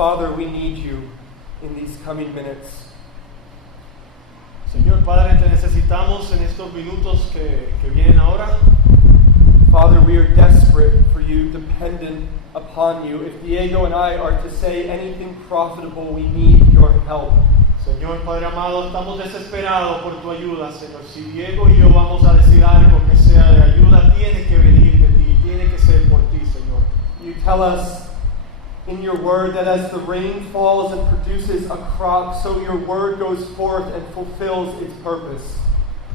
Father, we need you in these coming minutes. Señor Padre, te necesitamos en estos minutos que vienen ahora. Father, we are desperate for you, dependent upon you. If Diego and I are to say anything profitable, we need your help. Señor Padre amado, estamos desesperados por tu ayuda, Señor. Si Diego y yo vamos a decir algo que sea de ayuda, tiene que venir de ti, tiene que ser por ti, Señor. You tell us in your word that as the rain falls and produces a crop, so your word goes forth and fulfills its purpose.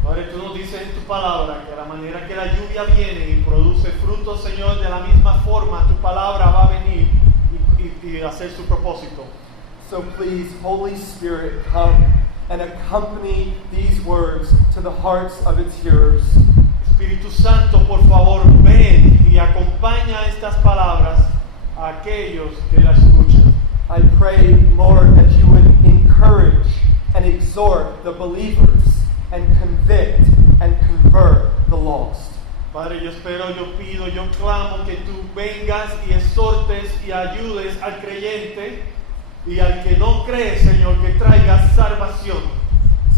Padre, tú nos dices en tu palabra que a la manera que la lluvia viene y produce frutos, Señor, de la misma forma tu palabra va a venir y hacer su propósito. So please, Holy Spirit, come and accompany these words to the hearts of its hearers. Espíritu Santo, por favor, ven y acompaña estas palabras a aquellos que la escuchan. I pray, Lord, that you would encourage and exhort the believers and convict and convert the lost. Padre, yo espero, yo pido, yo clamo que tú vengas y exhortes y ayudes al creyente y al que no cree, Señor, que traiga salvación.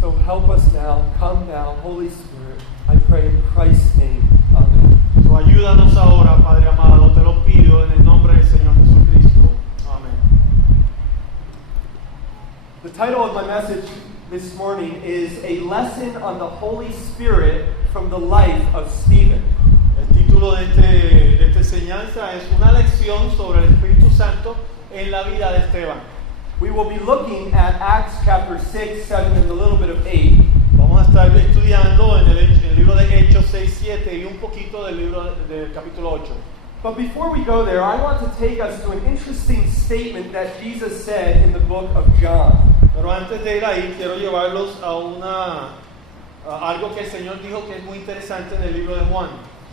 So help us now, come now, Holy Spirit, I pray in Christ's name. Amen. So ayúdanos ahora, Padre amado, te lo pido en el nombre del Señor Jesucristo. Amén. The title of my message this morning is A Lesson on the Holy Spirit from the Life of Stephen. El título de esta enseñanza es una lección sobre el Espíritu Santo en la vida de Esteban. We will be looking at Acts chapter 6, 7, and a little bit of 8. Vamos a estar estudiando en el libro de Hechos 6, 7 y un poquito del libro del capítulo 8. But before we go there, I want to take us to an interesting statement that Jesus said in the book of John. Pero antes de ir ahí, quiero llevarlos a algo que el Señor dijo que es muy interesante en el libro de Juan.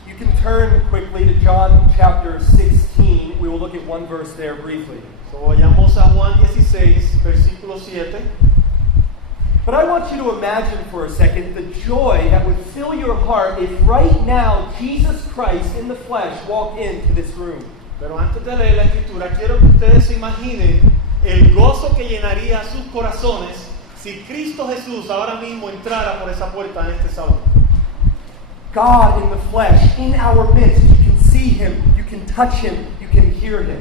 You can turn quickly to John chapter 16. We will look at one verse there briefly. So, vayamos a Juan 16, versículo 7. But I want you to imagine for a second the joy that would fill your heart if right now Jesus Christ in the flesh walked into this room. Pero antes de leer la escritura, quiero que ustedes se imaginen el gozo que llenaría sus corazones si Cristo Jesús ahora mismo entrara por esa puerta en este salón. God in the flesh, in our midst, you can see Him, you can touch Him, you can hear Him.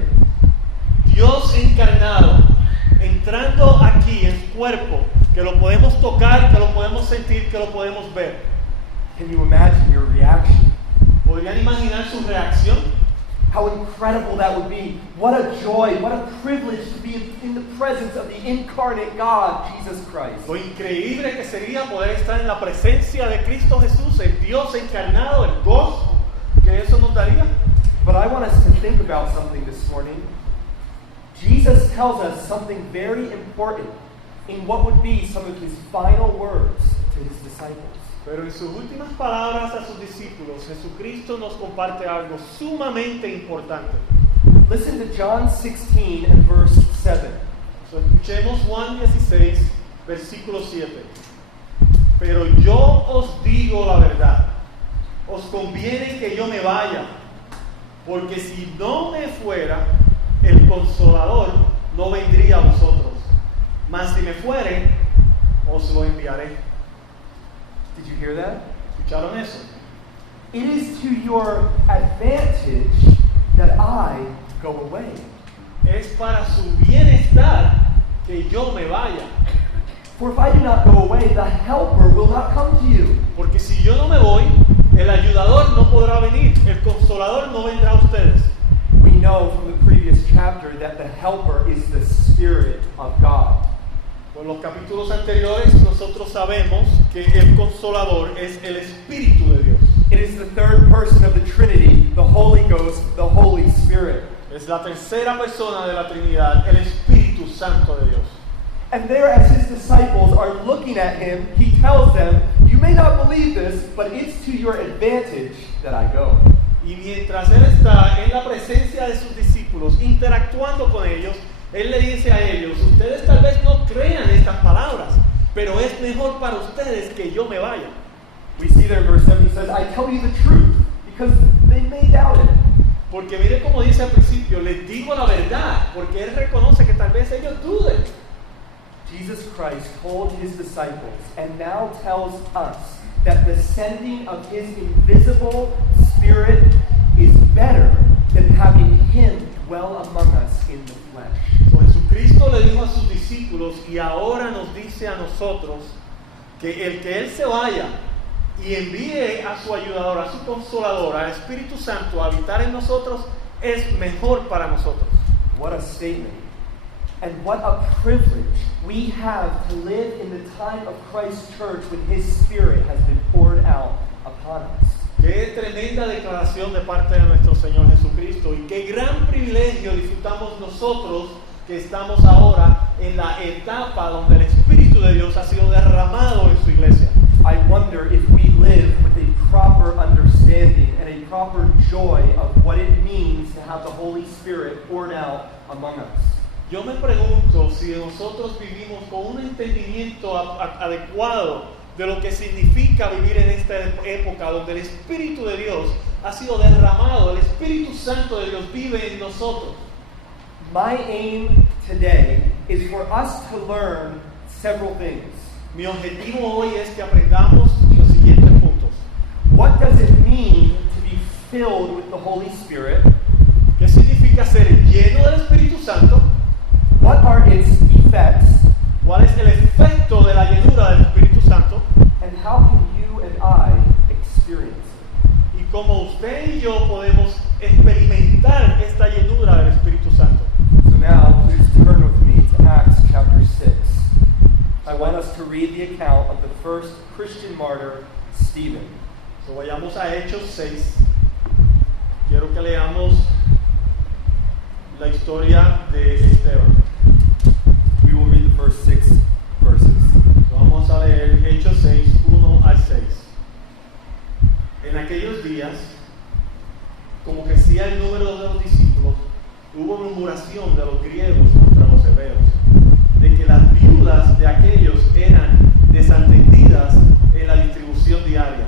Dios encarnado, entrando aquí en su cuerpo, que lo podemos tocar, que lo podemos sentir, que lo podemos ver. Can you imagine your reaction? ¿Podrían imaginar su reacción? How incredible that would be. What a joy, what a privilege to be in the presence of the incarnate God, Jesus Christ. Lo increíble que sería poder estar en la presencia de Cristo Jesús, el Dios encarnado, el gozo que eso nos daría. But I want us to think about something this morning. Jesus tells us something very important in what would be some of his final words to his disciples. Pero en sus últimas palabras a sus discípulos, Jesucristo nos comparte algo sumamente importante. Listen to John 16 and verse 7. So, escuchemos Juan 16, versículo 7. Pero yo os digo la verdad, os conviene que yo me vaya, porque si no me fuera, el Consolador no vendría a vosotros, mas si me fuere, os lo enviaré. Did you hear that? ¿Escucharon eso? It is to your advantage that I go away. Es para su bienestar que yo me vaya. For if I do not go away, the helper will not come to you. Porque si yo no me voy, el ayudador no podrá venir, el consolador no vendrá a ustedes. We know from the previous chapter that the helper is the Spirit of God. Por los capítulos anteriores nosotros sabemos que el consolador es el Espíritu de Dios. It is the third person of the Trinity, the Holy Ghost, the Holy Spirit. Es la tercera persona de la Trinidad, el Espíritu Santo de Dios. And there, as his disciples are looking at him, he tells them, you may not believe this, but it's to your advantage that I go. Y mientras él está en la presencia de sus discípulos, interactuando con ellos, él le dice a ellos, ustedes tal vez no crean estas palabras, pero es mejor para ustedes que yo me vaya. We see there in verse 7, he says, I tell you the truth, because they may doubt it. Porque mire como dice al principio, les digo la verdad, porque él reconoce que tal vez ellos duden. Jesus Christ told his disciples and now tells us that the sending of his invisible Spirit is better than having him dwell among us in the flesh. So, Jesucristo le dijo a sus discípulos y ahora nos dice a nosotros que el que él se vaya y envíe a su ayudador, a su consolador, al Espíritu Santo a habitar en nosotros es mejor para nosotros. What a statement. And what a privilege we have to live in the time of Christ's church when his Spirit has been poured out upon us. Qué tremenda declaración de parte de nuestro Señor Jesucristo y qué gran privilegio disfrutamos nosotros que estamos ahora en la etapa donde el Espíritu de Dios ha sido derramado en su iglesia. I wonder if we live with a proper understanding and a proper joy of what it means to have the Holy Spirit poured out among us. Yo me pregunto si nosotros vivimos con un entendimiento adecuado de lo que significa vivir en esta época donde el Espíritu de Dios ha sido derramado, el Espíritu Santo de Dios vive en nosotros. My aim today is for us to learn several things. Mi objetivo hoy es que aprendamos los siguientes puntos. What does it mean to be filled with the Holy Spirit? ¿Qué significa ser lleno del Espíritu Santo? What are its effects? ¿Cuál es el efecto de la llenura del Espíritu Santo? And how can you and I experience it? Y cómo usted y yo podemos experimentar esta llenura del Espíritu Santo. So now, please turn with me to Acts chapter 6. I want us to read the account of the first Christian martyr, Stephen. So vayamos a Hechos 6. Quiero que leamos la historia de Esteban. We will read the first 6 verses. Vamos a leer Hechos 6, 1 al 6. En aquellos días, como crecía el número de los discípulos, hubo murmuración de los griegos contra los hebreos, de que las viudas de aquellos eran desatendidas en la distribución diaria.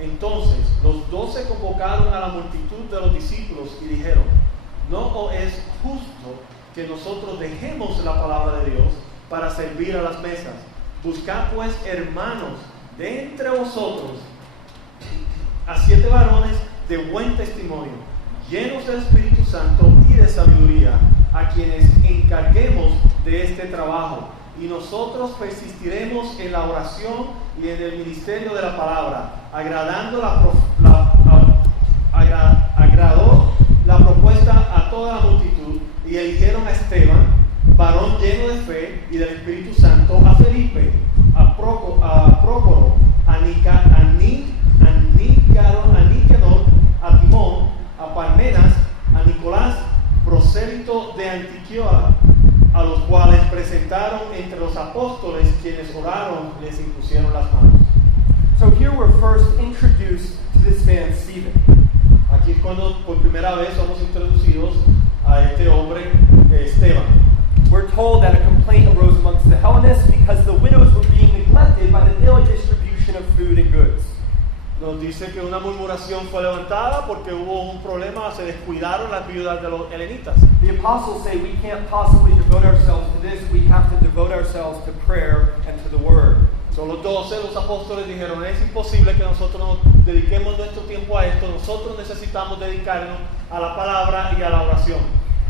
Entonces los 12 convocaron a la multitud de los discípulos y dijeron: ¿no es justo que nosotros dejemos la palabra de Dios para servir a las mesas? Buscad pues, hermanos, de entre vosotros a 7 varones de buen testimonio, llenos del Espíritu Santo y de sabiduría, a quienes encarguemos de este trabajo, y nosotros persistiremos en la oración y en el ministerio de la palabra, agradó la propuesta a toda la multitud, y eligieron a Esteban, varón lleno de fe y del Espíritu Santo, a Felipe, a Prócoro, a Nicanor, a Timón, a Parmenas, a Nicolás, prosélito de Antioquía, a los cuales presentaron entre los apóstoles, quienes oraron, les impusieron las manos. So here we're first introduced to this man, Stephen. Aquí es cuando por primera vez somos introducidos a este hombre, Esteban. We're told that a complaint arose amongst the Hellenists because the widows were being neglected by the daily distribution of food and goods. Nos dice que una murmuración fue levantada porque hubo un problema, se descuidaron las viudas de los helenitas. The apostles say we can't possibly devote ourselves to this, we have to devote ourselves to prayer and to the word. Son los 12, los apóstoles dijeron: es imposible que nosotros nos dediquemos nuestro tiempo a esto, nosotros necesitamos dedicarnos a la palabra y a la oración.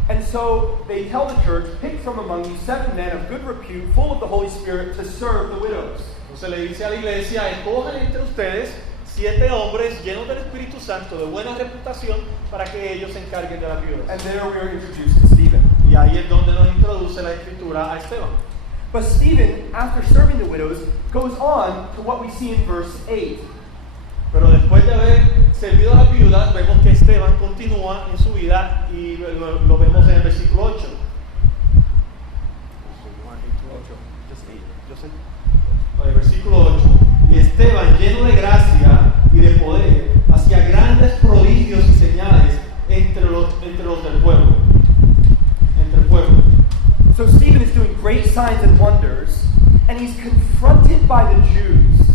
And so they tell the church, pick from among you 7 men of good repute, full of the Holy Spirit, to serve the widows. Entonces le dice a la iglesia: escojan entre ustedes 7 hombres llenos del Espíritu Santo, de buena reputación, para que ellos se encarguen de las viudas. And there we are introduced to Stephen. Y ahí es donde nos introduce la escritura a Esteban. But Stephen, after serving the widows, goes on to what we see in verse 8. Pero después de haber servido a las viudas, vemos que Esteban continúa en su vida y lo vemos en el versículo 8. El versículo 8. Y Esteban, lleno de gracia y de poder, hacía grandes prodigios y señales entre los del pueblo. Entre el pueblo. So Stephen is doing great signs and wonders, and he's confronted by the Jews,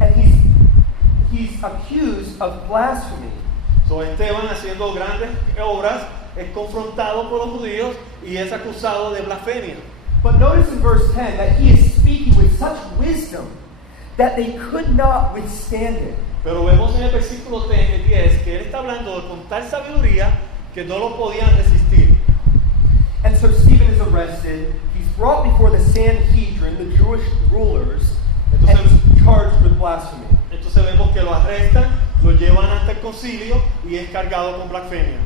and he's accused of blasphemy. So, Esteban, haciendo grandes obras, es confrontado por los judíos y es acusado de blasfemia. But notice in verse 10 that he is speaking with such wisdom that they could not withstand it. Pero vemos en el versículo 10 que él está hablando con tal sabiduría que no lo podían resistir. And so Stephen is arrested. He's brought before the Sanhedrin, the Jewish rulers, and he's charged with blasphemy. Entonces vemos que lo arrestan, lo llevan ante el concilio y es cargado con blasfemia.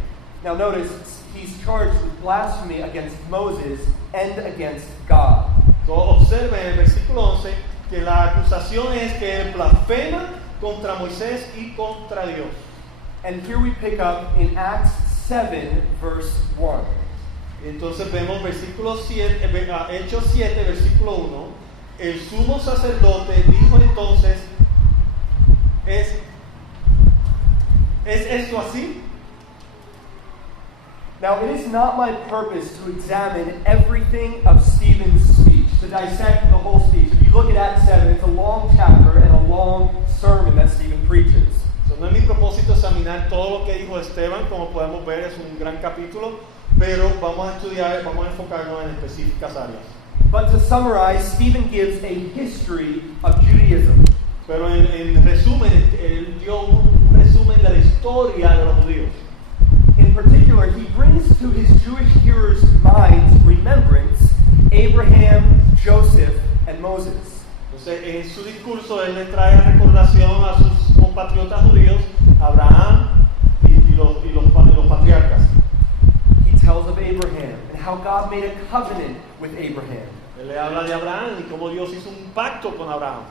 Now notice, he's charged with blasphemy against Moses and against God. Entonces observen en el versículo 11 que la acusación es que él blasfema contra Moisés y contra Dios. And here we pick up in Acts 7, verse 1. Entonces vemos versículo 7, Hechos 7, versículo 1. El sumo sacerdote dijo entonces, ¿es esto así? Now, it is not my purpose to examine everything of Stephen's speech, to dissect the whole speech. If you look at Acts 7, it's a long chapter and a long sermon that Stephen preaches. So, no es mi propósito examinar todo lo que dijo Esteban, como podemos ver es un gran capítulo, pero vamos a estudiar, vamos a enfocarnos en específicas áreas. But to summarize, Stephen gives a history of Judaism. Pero en resumen, él dio un resumen de la historia de los judíos. In particular, he brings to his Jewish hearers' minds remembrance Abraham, Joseph, and Moses. Entonces, en su discurso, él le trae recordación a sus compatriotas judíos, Abraham y los patriarcas. He tells of Abraham and how God made a covenant with Abraham. Él le habla de Abraham y cómo Dios hizo un pacto con Abraham.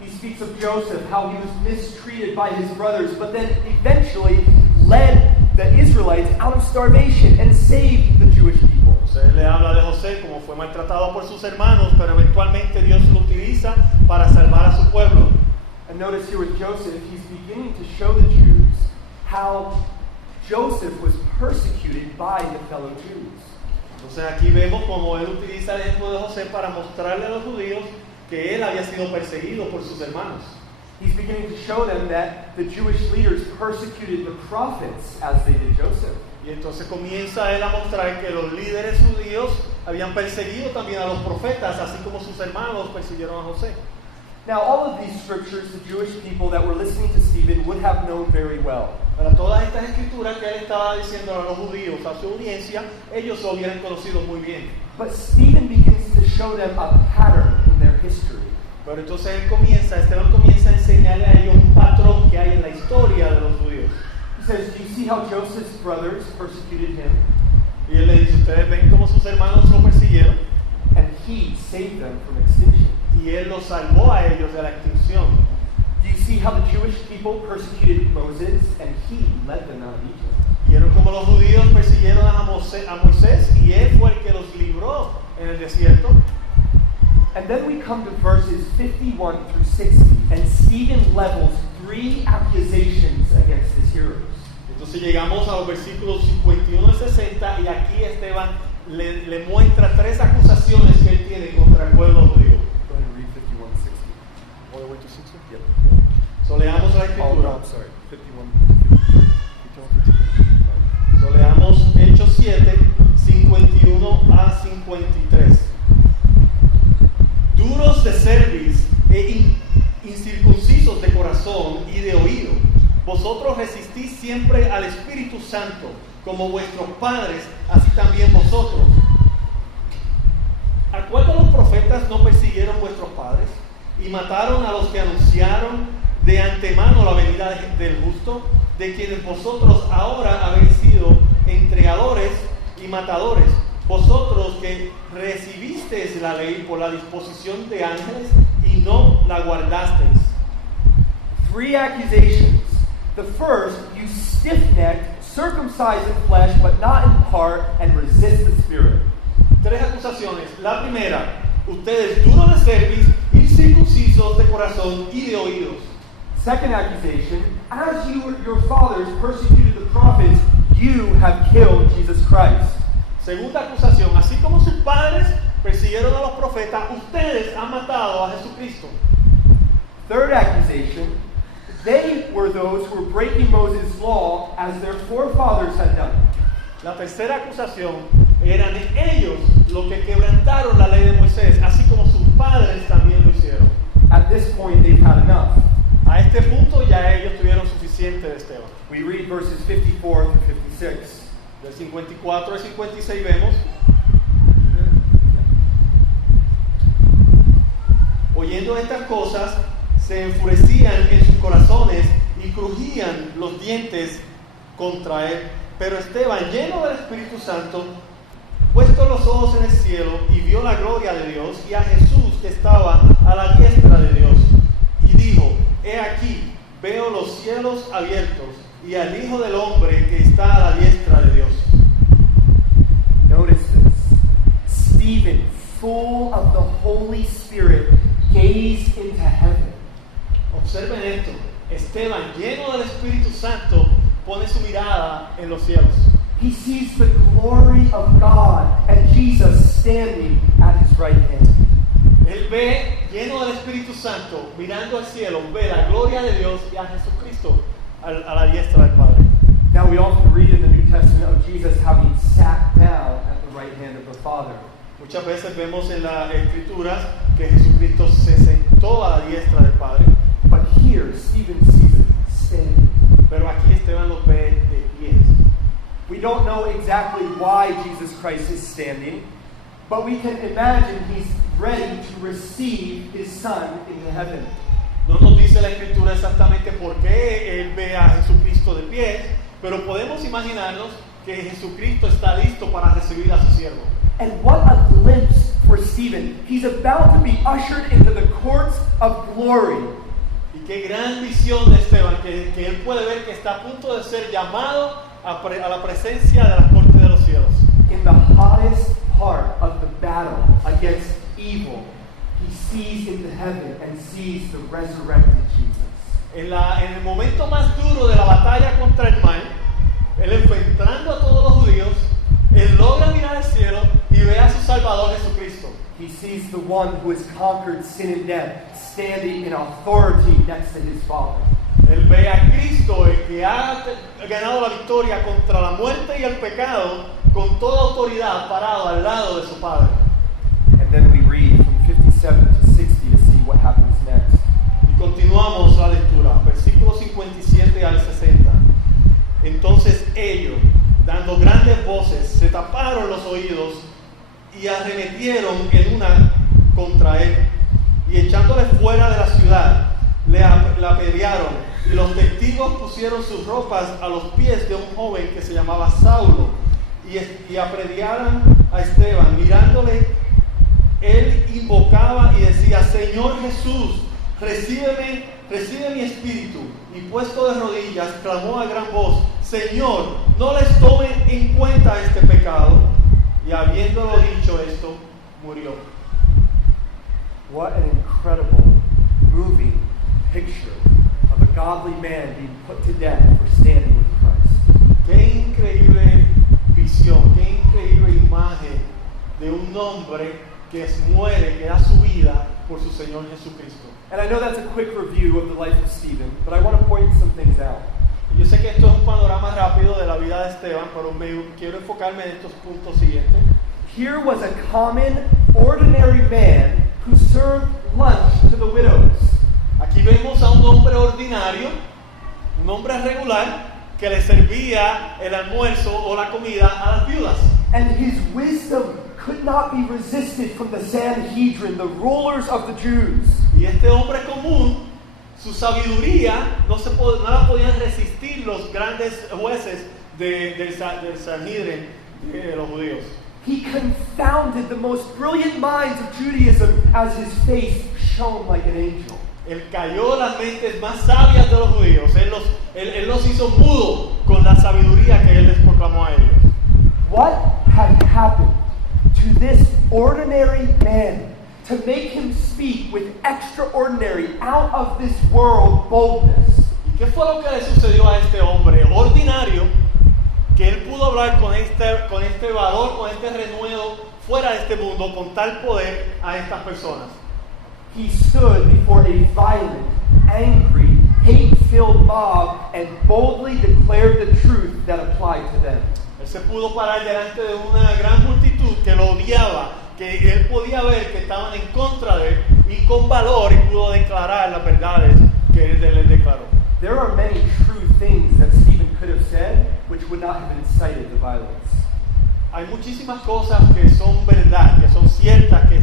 He speaks of Joseph, how he was mistreated by his brothers, but then eventually led the Israelites out of starvation and saved the Jewish people. Entonces, él le habla de José, como fue maltratado por sus hermanos, pero eventualmente Dios lo utiliza para salvar a su pueblo. And notice here with Joseph, he's beginning to show the Jews how Joseph was persecuted by the fellow Jews. Entonces aquí vemos cómo él utiliza el ejemplo de José para mostrarle a los judíos que él había sido perseguido por sus hermanos. He's beginning to show them that the Jewish leaders persecuted the prophets as they did Joseph. Y entonces comienza él a mostrar que los líderes judíos habían perseguido también a los profetas, así como sus hermanos persiguieron a José. Now, all of these scriptures, the Jewish people that were listening to Stephen would have known very well. Para todas estas escrituras que él estaba diciendo a los judíos, a su audiencia, ellos lo hubieran conocido muy bien. But Stephen begins to show them a pattern in their history. Pero entonces Esteban comienza a enseñarle a ellos un patrón que hay en la historia de los judíos. He says, do you see how Joseph's brothers persecuted him? Y él le dice, ustedes ven cómo sus hermanos lo persiguieron. And he saved them from extinction. Y él los salvó a ellos de la extinción. Do you see how the Jewish people persecuted Moses and he led them out of Egypt? Vieron cómo los judíos persiguieron a Moisés y él fue el que los libró en el desierto. And then we come to verses 51 through 60, and Stephen levels 3 accusations against his hearers. Entonces llegamos a los versículos 51 y 60 y aquí Esteban le muestra 3 acusaciones que él tiene contra el pueblo judío. Go ahead and read 51 to 60. All the way to 60? Yep. So leamos la Oh, escritura. no, I'm sorry. 51 to 50. So leamos Hechos 7, 51 a 53. Duros de cerviz e incircuncisos de corazón y de oído, vosotros resistís siempre al Espíritu Santo, como vuestros padres, así también vosotros. ¿A cuál de los profetas no persiguieron vuestros padres y mataron a los que anunciaron de antemano la venida del justo, de quienes vosotros ahora habéis sido entregadores y matadores? Vosotros que recibisteis la ley por la disposición de ángeles y no la guardasteis. 3 accusations. The first, you stiff-necked, circumcised in flesh, but not in part, and resist the Spirit. 3 acusaciones. La primera, ustedes duros de cerviz, incircuncisos de corazón y de oídos. Second accusation, as your fathers persecuted the prophets, you have killed Jesus Christ. Segunda acusación, así como sus padres persiguieron a los profetas, ustedes han matado a Jesucristo. Third accusation, They were those who were breaking Moses' law as their forefathers had done. La tercera acusación eran ellos los que quebrantaron la ley de Moisés, así como sus padres también lo hicieron. At this point, they've had enough. A este punto ya ellos tuvieron suficiente de Esteban. We read verses 54 through 56. Del 54 al 56 vemos: oyendo estas cosas, se enfurecían en sus corazones y crujían los dientes contra él. Pero Esteban, lleno del Espíritu Santo, puesto los ojos en el cielo, y vio la gloria de Dios y a Jesús que estaba a la diestra de Dios, y dijo: he aquí, veo los cielos abiertos y al Hijo del Hombre que está a la diestra de Dios. Notice this. Stephen, full of the Holy Spirit, gazed into heaven. Observen esto. Esteban, lleno del Espíritu Santo, pone su mirada en los cielos. He sees the glory of God and Jesus standing at his right hand. Él ve, lleno del Espíritu Santo, mirando al cielo, ve la gloria de Dios y a Jesucristo a la diestra del Padre. Now we often read in the New Testament of Jesus having sat down at the right hand of the Father. Muchas veces vemos en las Escrituras que Jesucristo se sentó a la diestra del Padre. But here, Stephen sees him standing. Pero aquí Esteban los ve de pies. We don't know exactly why Jesus Christ is standing, but we can imagine he's ready to receive his Son into heaven. No nos dice la Escritura exactamente por qué él ve a Jesucristo de pie, pero podemos imaginarnos que Jesucristo está listo para recibir a su siervo. And what a glimpse for Stephen. He's about to be ushered into the courts of glory. Y qué gran visión de Esteban, que él puede ver que está a punto de ser llamado a la presencia de las cortes de los cielos. In the hottest part of the battle against evil, he sees into heaven and sees the resurrected Jesus. En el momento más duro de la batalla contra el mal, él enfrentando a todos los judíos, él logra mirar al cielo y ve a su Salvador Jesucristo. He sees the one who has conquered sin and death standing in authority next to his Father. Él ve a Cristo, el que ha ganado la victoria contra la muerte y el pecado, con toda autoridad parado al lado de su Padre. And then we read from 57 to 60 to see what happens next. Y continuamos la lectura, versículos 57 al 60. Entonces ellos, dando grandes voces, se taparon los oídos y arremetieron en una contra él, y echándole fuera de la ciudad, la apedrearon, y los testigos pusieron sus ropas a los pies de un joven que se llamaba Saulo, y apedrearon a Esteban. Mirándole, él invocaba y decía: Señor Jesús, recibe mi espíritu. Y puesto de rodillas, clamó a gran voz: Señor, no les tome en cuenta este pecado. Y habiéndolo dicho esto, murió. What an incredible, moving picture of a godly man being put to death for standing with Christ. Qué increíble visión, qué increíble imagen de un hombre que muere, que da su vida por su Señor Jesucristo. And I know that's a quick review of the life of Stephen, but I want to point some things out. Yo sé que esto es un panorama rápido de la vida de Esteban, pero quiero enfocarme en estos puntos siguientes. Here was a common, ordinary man who served lunch to the widows. Aquí vemos a un hombre ordinario, un hombre regular, que le servía el almuerzo o la comida a las viudas. And his wisdom could not be resisted from the Sanhedrin, the rulers of the Jews. Y este hombre común, su sabiduría no la podían resistir los grandes jueces del Sanhedrin de los judíos. He confounded the most brilliant minds of Judaism as his face shone like an angel. Él cayó las mentes más sabias de los judíos. Él los hizo mudo con la sabiduría que él les proclamó a ellos. What had happened to this ordinary man to make him speak with extraordinary, out of this world boldness? ¿Y qué fue lo que le sucedió a este hombre ordinario, que él pudo hablar con este valor, con este renuevo fuera de este mundo, con tal poder a estas personas? He stood before a violent, angry, hateful hate-filled mob and boldly declared the truth that applied to them. Él se pudo parar delante de una gran multitud que lo odiaba, que él podía ver que estaban en contra de él, y con valor y pudo declarar las verdades que él les declaró. There are many true things that Stephen could have said which would not have incited the violence. Hay muchísimas cosas que son verdad, que son ciertas, que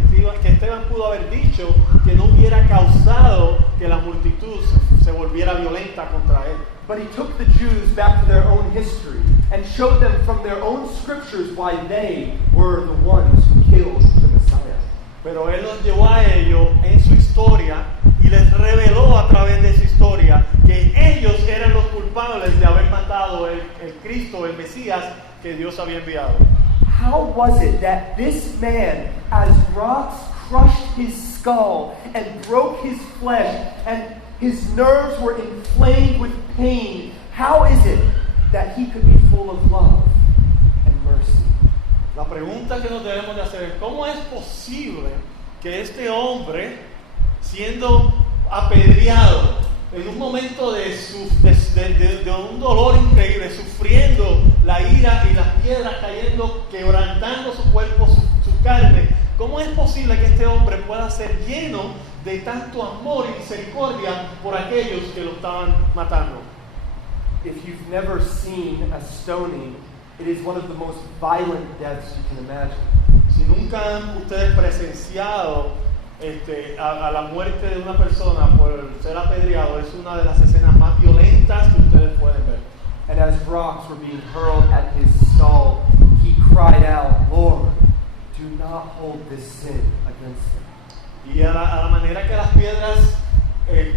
Esteban pudo haber dicho que no hubiera causado que la multitud se volviera violenta contra él. But he took the Jews back to their own history and showed them from their own scriptures why they were the ones who killed the Messiah. Pero él los llevó a ellos en su historia y les reveló a través de su historia que ellos eran los culpables de haber matado el Cristo, el Mesías que Dios había enviado. How was it that this man, as rocks crushed his skull and broke his flesh and his nerves were inflamed with pain, how is it that he could be full of love and mercy? La pregunta que nos debemos de hacer es, ¿cómo es posible que este hombre, siendo apedreado en un momento de un dolor increíble, sufriendo la ira y las piedras cayendo, quebrantando su cuerpo, su carne, cómo es posible que este hombre pueda ser lleno de tanto amor y misericordia por aquellos que lo estaban matando? If you've never seen a stoning, it is one of the most violent deaths you can imagine. Si nunca han ustedes presenciado a la muerte de una persona por ser apedreado, es una de las escenas más violentas que ustedes pueden ver. And as rocks were being hurled at his skull, he cried out, Lord, do not hold this sin against him. Y a la manera que las piedras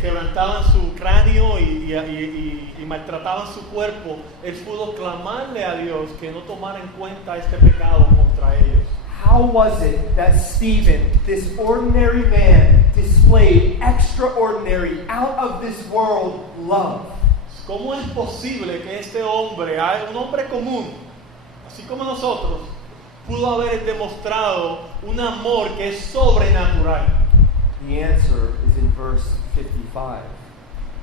quebrantaban su cráneo y maltrataban su cuerpo, él pudo clamarle a Dios que no tomara en cuenta este pecado contra ellos. How was it that Stephen, this ordinary man, displayed extraordinary, out of this world love? ¿Cómo es posible que este hombre, un hombre común, así como nosotros, pudo haber demostrado un amor que es sobrenatural? The answer is in verse 55.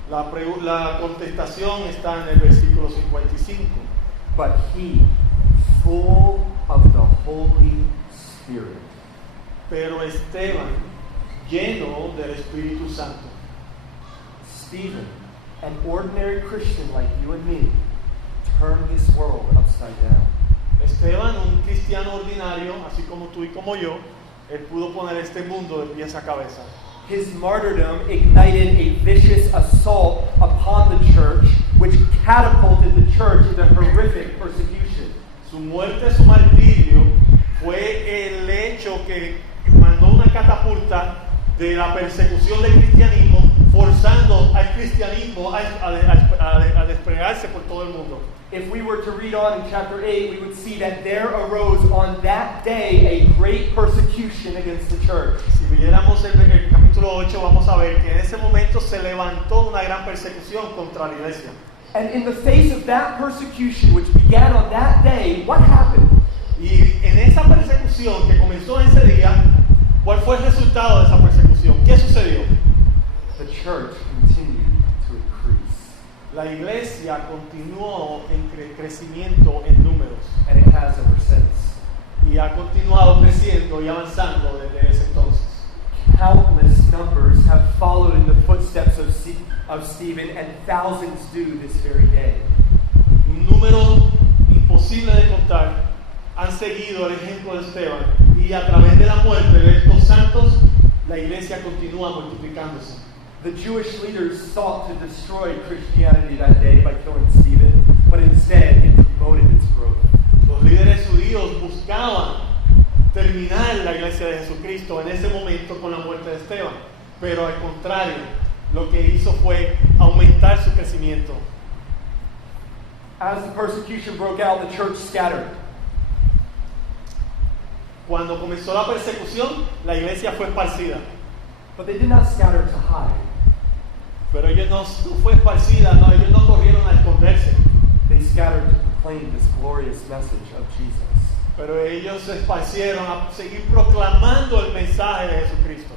La contestación está en el versículo 55. But he, full of the Holy Spirit. Pero Esteban, lleno del Espíritu Santo. Stephen, an ordinary Christian like you and me, turned this world upside down. Esteban, un cristiano ordinario, así como tú y como yo, él pudo poner este mundo de pies a cabeza. His martyrdom ignited a vicious assault upon the church, which catapulted the church into horrific persecution. Su muerte, su martirio, fue el hecho que mandó una catapulta de la persecución del cristianismo, forzando al cristianismo a desplegarse por todo el mundo. If we were to read on in chapter 8, we would see that there arose on that day a great persecution against the church. Si viéramos el capítulo 8, vamos a ver que en ese momento se levantó una gran persecución contra la iglesia. And in the face of that persecution, which began on that day, what happened? Y en esa persecución que comenzó ese día, ¿cuál fue el resultado de esa persecución? ¿Qué sucedió? The church continued to increase. La iglesia continuó en crecimiento en números. And it has ever since. Y ha continuado creciendo y avanzando desde ese entonces. Countless numbers have followed in the footsteps of Stephen, and thousands do this very day. Un número imposible de contar han seguido el ejemplo de Esteban, y a través de la muerte de estos santos, la iglesia continúa multiplicándose. The Jewish leaders sought to destroy Christianity that day by killing Stephen, but instead it promoted its growth. Los líderes judíos buscaban terminar la iglesia de Jesucristo en ese momento con la muerte de Esteban, pero al contrario, lo que hizo fue aumentar su crecimiento. As the persecution broke out, the church scattered. Cuando comenzó la persecución, la iglesia fue esparcida. But they did not scatter to hide. Pero ellos no fue esparcida, no, ellos no corrieron a esconderse. They scattered to proclaim this glorious message of Jesus. Pero ellos se esparcieron a seguir proclamando el mensaje de Jesucristo.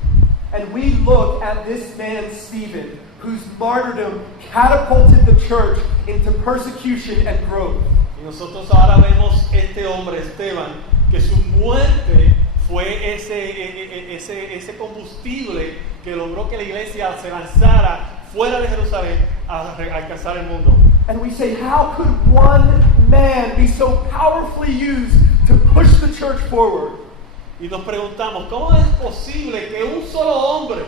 And we look at this man, Stephen, whose martyrdom catapulted the church into persecution and growth. Y nosotros ahora vemos este hombre, Esteban, que su muerte fue ese combustible que logró que la iglesia se lanzara fuera de Jerusalén a alcanzar el mundo. And we say, how could one man be so powerfully used to push the church forward? Y nos preguntamos, ¿cómo es posible que un solo hombre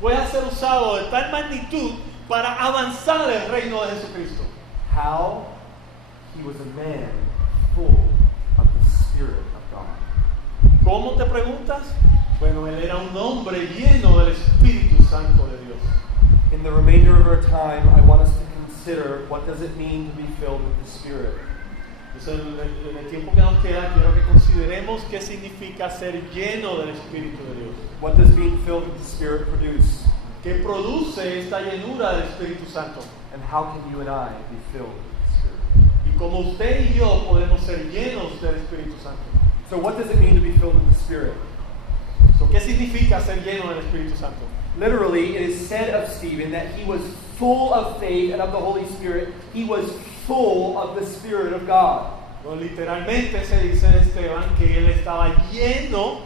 pueda ser usado de tal magnitud para avanzar el reino de Jesucristo? How? He was a man full of the Spirit of God. ¿Cómo te preguntas? Bueno, él era un hombre lleno del Espíritu Santo de Dios. In the remainder of our time, I want us to consider what does it mean to be filled with the Spirit. Entonces, en el tiempo que nos queda, quiero que consideremos qué significa ser lleno del Espíritu de Dios. What does being filled with the Spirit produce? ¿Qué produce esta llenura del Espíritu Santo? And how can you and I be filled with the Spirit? Y cómo usted y yo podemos ser llenos del Espíritu Santo. So what does it mean to be filled with the Spirit? ¿Qué significa ser lleno del Espíritu Santo? Literally, it is said of Stephen that he was full of faith and of the Holy Spirit. He was full of the Spirit of God. Bueno, literalmente se dice de Esteban que él estaba lleno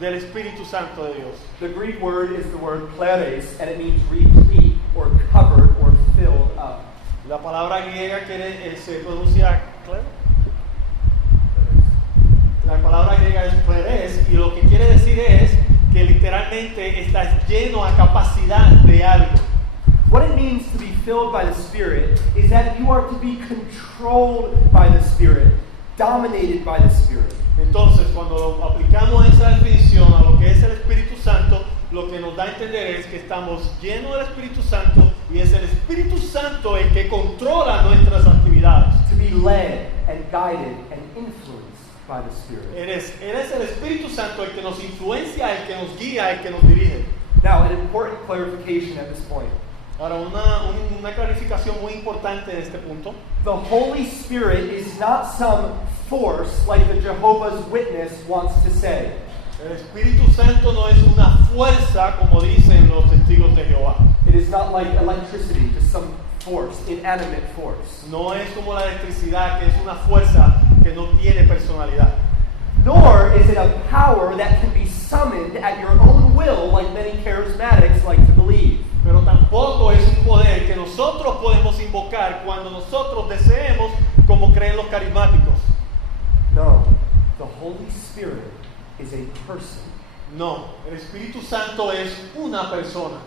del Espíritu Santo de Dios. The Greek word is the word kleres, and it means replete or covered or filled up. La palabra griega que se pronuncia ¿claro? La palabra griega es kleres y lo que quiere decir es que literalmente estás lleno a capacidad de algo. What it means to be filled by the Spirit is that you are to be controlled by the Spirit, dominated by the Spirit. Entonces, cuando aplicamos esa definición a lo que es el Espíritu Santo, lo que nos da a entender es que estamos llenos del Espíritu Santo y es el Espíritu Santo el que controla nuestras actividades. To be led and guided and influenced by the Spirit. Eres el Espíritu Santo el que nos influencia, el que nos guía, el que nos dirige. Now, an important clarification at this point. Ahora, una clarificación muy importante en este punto. The Holy Spirit is not some force like the Jehovah's Witness wants to say. El Espíritu Santo no es una fuerza como dicen los testigos de Jehová. It is not like electricity, just some force, inanimate force. No es como la electricidad, que es una fuerza que no tiene personalidad. Nor is it a power that can be summoned at your own will like many charismatics like to believe. Pero tampoco es un poder que nosotros podemos invocar cuando nosotros deseemos, como creen los carismáticos. No, the Holy Spirit is a person. No, el Espíritu Santo es una persona.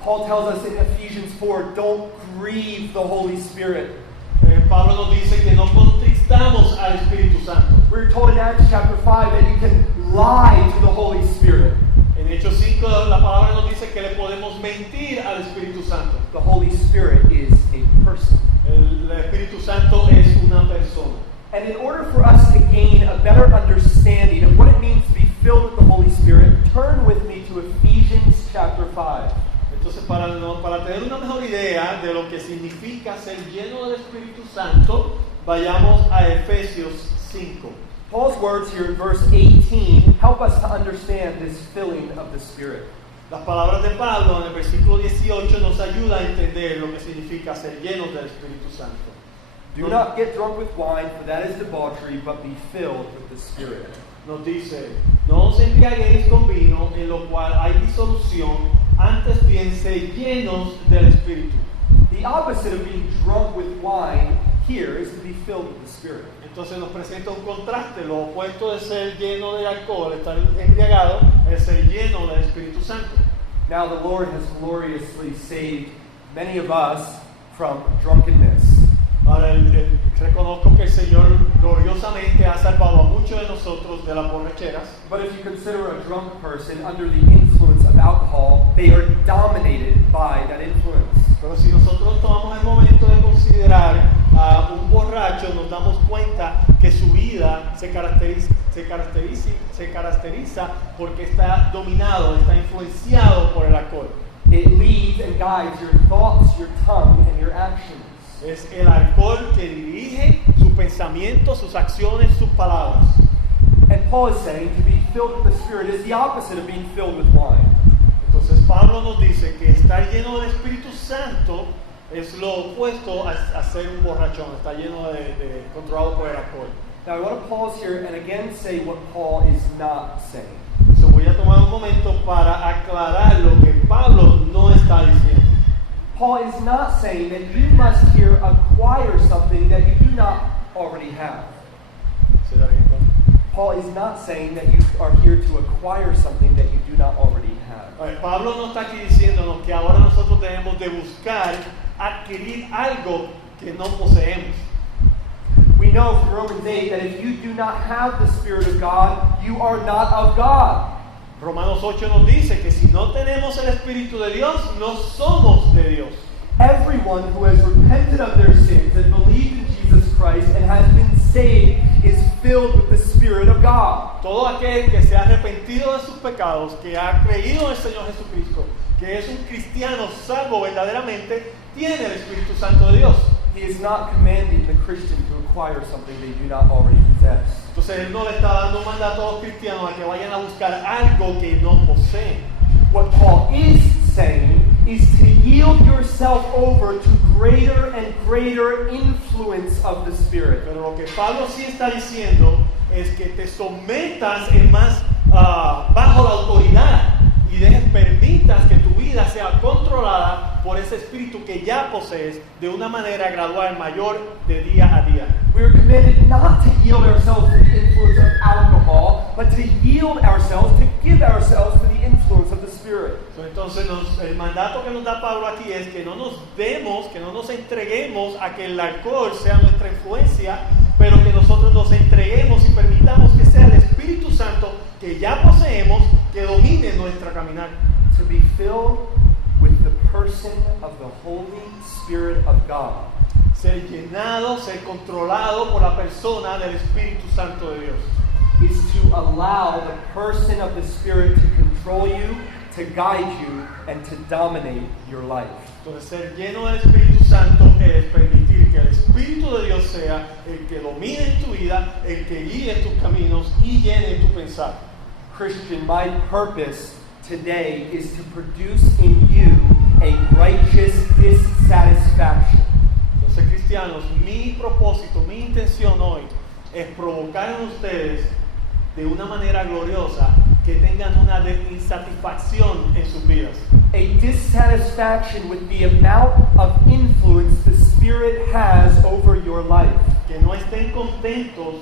Paul tells us in Ephesians 4, don't grieve the Holy Spirit. Pablo nos dice que no contristamos al Espíritu Santo. We're told in Acts chapter 5 that you can lie to the Holy Spirit. En Hechos 5 la palabra nos dice que le podemos mentir al Espíritu Santo. The Holy Spirit is a person. El Espíritu Santo es una persona. And in order for us to gain a better understanding of what it means to be filled with the Holy Spirit, turn with me to Ephesians chapter 5. Entonces, para tener una mejor idea de lo que significa ser lleno del Espíritu Santo, vayamos a Efesios 5. Paul's words here in verse 18 help us to understand this filling of the Spirit. Las palabras de Pablo en el versículo 18 nos ayuda a entender lo que significa ser llenos del Espíritu Santo. Do not get drunk with wine, for that is debauchery, but be filled with the Spirit. Nos dice, no os embriaguéis con vino, en lo cual hay disolución, antes bien sed llenos del Espíritu. The opposite of being drunk with wine here is to be filled with the Spirit. Entonces nos presenta un contraste, lo opuesto de ser lleno de alcohol, estar embriagado, es ser lleno del Espíritu Santo. Now the Lord has gloriously saved many of us from drunkenness. Ahora, reconozco que el Señor gloriosamente ha salvado a muchos de nosotros de las borracheras. But if you consider a drunk person under the influence of alcohol, they are dominated by that influence. Pero si nosotros tomamos el momento de considerar a un borracho, nos damos cuenta que su vida se caracteriza porque está dominado, está influenciado por el alcohol. It leads and guides your thoughts, your tongue, and your actions. Es el alcohol que dirige su pensamiento, sus acciones, sus palabras. And Paul is saying to be filled with the Spirit is the opposite of being filled with wine. Entonces Pablo nos dice que estar lleno del Espíritu Santo es lo opuesto a ser un borrachón, está lleno controlado por el alcohol. Now I want to pause here and again say what Paul is not saying. Entonces voy a tomar un momento para aclarar lo que Pablo no está diciendo. Paul is not saying that you must here acquire something that you do not already have. ¿Se da bien, Pablo? Paul is not saying that you are here to acquire something that you do not already have. A ver, Pablo no está aquí diciéndonos que ahora nosotros debemos de buscar adquirir algo que no poseemos. We know from Romans 8 that if you do not have the Spirit of God, you are not of God. Romanos 8 nos dice que si no tenemos el Espíritu de Dios, no somos de Dios. Everyone who has repented of their sins and believed in Jesus Christ and has been saved is filled with the Spirit of God. Todo aquel que se ha arrepentido de sus pecados, que ha creído en el Señor Jesucristo, que es un cristiano salvo verdaderamente, tiene el Espíritu Santo de Dios. He is not commanding the Christian to acquire something they do not already possess. Entonces él no le está dando un mandato a los cristianos a que vayan a buscar algo que no poseen. What Paul is saying is to yield yourself over to greater and greater influence of the Spirit. Pero lo que Pablo sí está diciendo es que te sometas bajo la autoridad y permitas que tu vida sea controlada por ese espíritu que ya posees de una manera gradual, mayor, de día a día. We are commanded not to yield ourselves to the influence of alcohol, but to yield ourselves, to give ourselves to the influence of the Spirit. Entonces el mandato que nos da Pablo aquí es que no nos demos, que no nos entreguemos a que el alcohol sea nuestra influencia, pero que nosotros nos entreguemos y permitamos que sea el Espíritu Santo que ya poseemos que domine nuestra caminar. To be filled with the person of the Holy Spirit of God. Ser llenado, ser controlado por la persona del Espíritu Santo de Dios. Is to allow the person of the Spirit to control you, to guide you, and to dominate your life. Entonces, ser lleno del Espíritu Santo es permitir que el Espíritu de Dios sea el que domine en tu vida, el que guíe tus caminos y llene tu pensar. Christian, my purpose today is to produce in you a righteous dissatisfaction. Entonces, cristianos, mi propósito, mi intención hoy es provocar en ustedes de una manera gloriosa que tengan una insatisfacción en sus vidas. A dissatisfaction with the amount of influence the Spirit has over your life. Que no estén contentos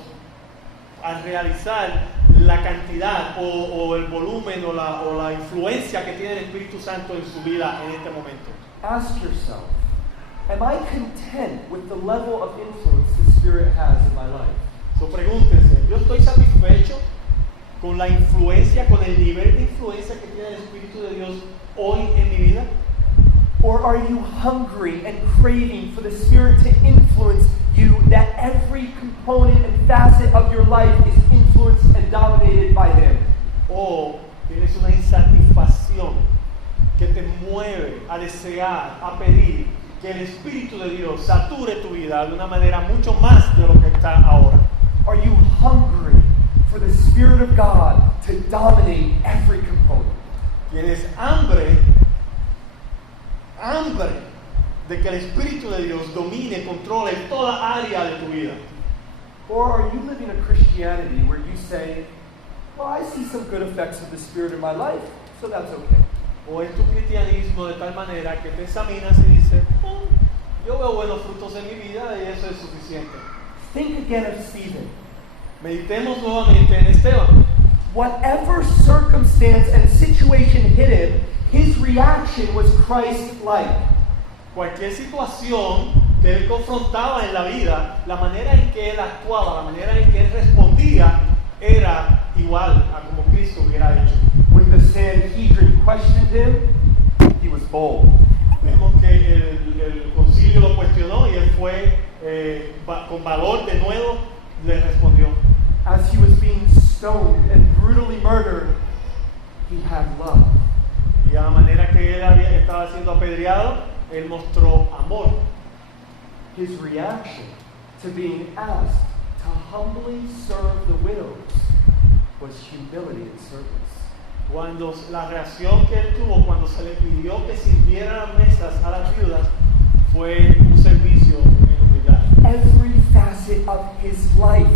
al realizar la cantidad o el volumen o la influencia que tiene el Espíritu Santo en su vida en este momento. Ask yourself, am I content with the level of influence the Spirit has in my life? So pregúntense, ¿yo estoy satisfecho con la influencia, con el nivel de influencia que tiene el Espíritu de Dios hoy en mi vida? Or are you hungry and craving for the Spirit to influence you, that every component and facet of your life is influenced and dominated by Him? O tienes una insatisfacción que te mueve a desear, a pedir que el Espíritu de Dios sature tu vida de una manera mucho más de lo que está ahora. Are you hungry for the Spirit of God to dominate every component? Tienes hambre de que el Espíritu de Dios domine, controle toda área de tu vida. Or are you living a Christianity where you say, well, I see some good effects of the Spirit in my life, so that's okay. O es tu cristianismo de tal manera que te examinas y dices, oh, yo veo buenos frutos en mi vida y eso es suficiente. Think again of Stephen. Meditemos nuevamente en Esteban. Whatever circumstance and situation hit him, his reaction was Christ-like. Cualquier situación que él confrontaba en la vida, la manera en que él actuaba, la manera en que él respondía, era igual a como Cristo hubiera hecho. When the Sanhedrin questioned him, he was bold. Vemos que el concilio lo cuestionó y él fue con valor de nuevo le respondió. As he was being stoned and brutally murdered, he had love. Y a la manera que él estaba siendo apedreado, él mostró amor. His reaction to being asked to humbly serve the widows was humility and service. cuando la reacción que él tuvo cuando se le pidió que sirviera las mesas a las viudas fue un servicio en humildad. Every facet of his life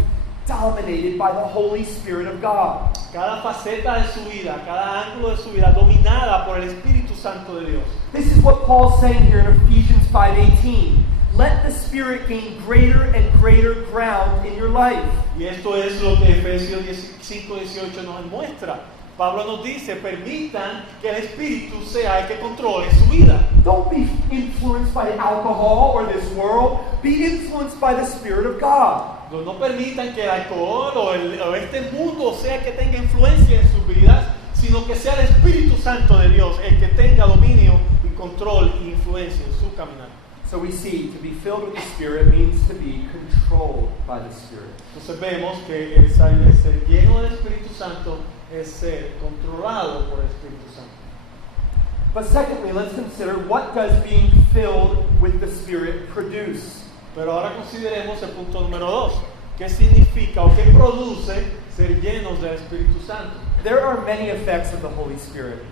dominated by the Holy Spirit of God. Cada faceta de su vida, cada ángulo de su vida dominada por el Espíritu Santo de Dios. This is what Paul's saying here in Ephesians 5:18. Let the Spirit gain greater and greater ground in your life. Y esto es lo que Efesios 5:18 nos muestra. Pablo nos dice, permitan que el Espíritu sea el que controle su vida. Don't be influenced by alcohol or this world. Be influenced by the Spirit of God. No permitan que el alcohol o este mundo sea el que tenga influencia en sus vidas, sino que sea el Espíritu Santo de Dios el que tenga dominio y control e influencia en su caminar. So we see, to be filled with the Spirit means to be controlled by the Spirit. Entonces vemos que el ser lleno del Espíritu Santo es ser controlado por el Espíritu Santo. But secondly, let's consider, what does being filled with the Spirit produce? Pero ahora consideremos el punto número 2. ¿Qué significa o qué produce ser llenos del Espíritu Santo? There are many effects of the Holy Spirit.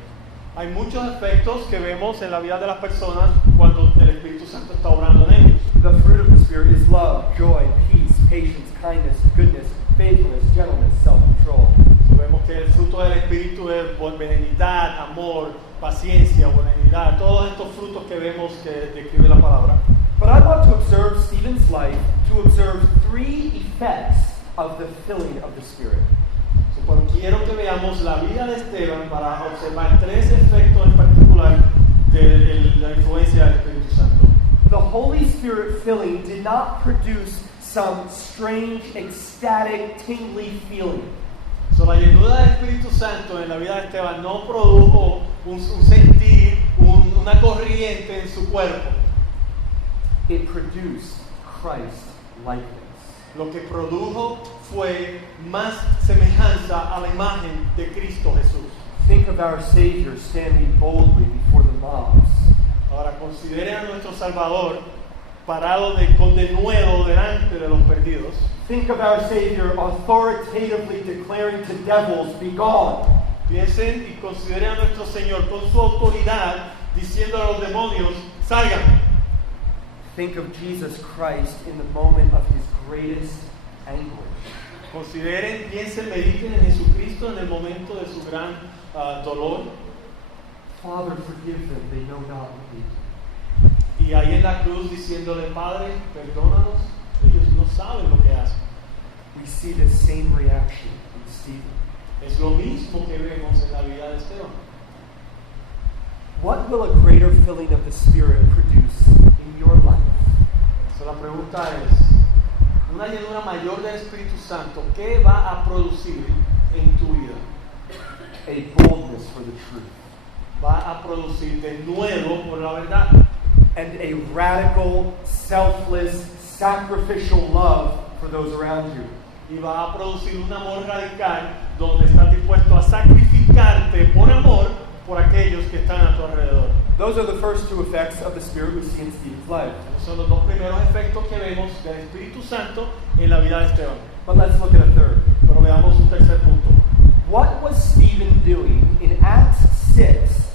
Hay muchos efectos que vemos en la vida de las personas cuando el Espíritu Santo está obrando en ellos. The fruit of the Spirit is love, joy, peace, patience, kindness, goodness, faithfulness, gentleness, self-control. Vemos que el fruto del Espíritu es benignidad, amor, paciencia, benignidad, todos estos frutos que vemos que describe la palabra. But I want to observe Stephen's life to observe 3 effects of the filling of the Spirit. Pero quiero que veamos la vida de Esteban para observar 3 efectos en particular de la influencia del Espíritu Santo. The Holy Spirit filling did not produce some strange, ecstatic, tingly feeling. So, la llenura del Espíritu Santo en la vida de Esteban no produjo un sentir, una corriente en su cuerpo. It produced Christ likeness. Lo que produjo fue más semejanza a la imagen de Cristo Jesús. Think of our Savior standing boldly before the mobs. Ahora considere a nuestro Salvador parado con denuedo delante de los perdidos. Think of our Savior authoritatively declaring to devils, "Be gone." Piensen y consideren a nuestro Señor con su autoridad diciendo a los demonios, salgan. Think of Jesus Christ in the moment of his greatest anguish. Consideren, piensen, mediten en Jesucristo en el momento de su gran dolor. Father, forgive them, they know not what they do. Y ahí en la cruz diciéndole, Padre, perdónanos, ellos no saben lo que hacen. We see the same reaction in Stephen. Es lo mismo que vemos en la vida de Esteban. What will a greater filling of the Spirit produce in your life? So, la pregunta es, una llenura mayor del Espíritu Santo, ¿qué va a producir en tu vida? A boldness for the truth. Va a producir de nuevo por la verdad. And a radical, selfless, sacrificial love for those around you. Y va a producir un amor radical donde estás dispuesto a sacrificarte por amor por aquellos que están a tu alrededor. Those are the first 2 effects of the Spirit we see in Stephen's life. Esos son los 2 primeros efectos que vemos del Espíritu Santo en la vida de Esteban. But let's look at a third. Pero veamos un tercer punto. What was Stephen doing in Acts 6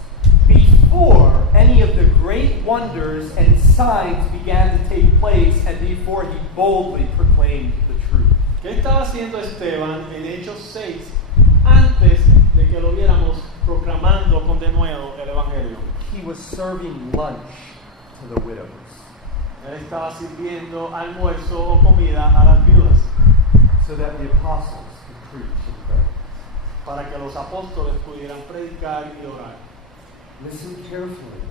before any of the great wonders and signs began to take place and before he boldly proclaimed the truth? ¿Qué estaba haciendo Esteban en Hechos 6 antes de que lo viéramos proclamando con denuedo el Evangelio? He was serving lunch to the widows. Él estaba sirviendo almuerzo o comida a las viudas so that the apostles could preach and pray. para que los apóstoles pudieran predicar y orar. Listen carefully.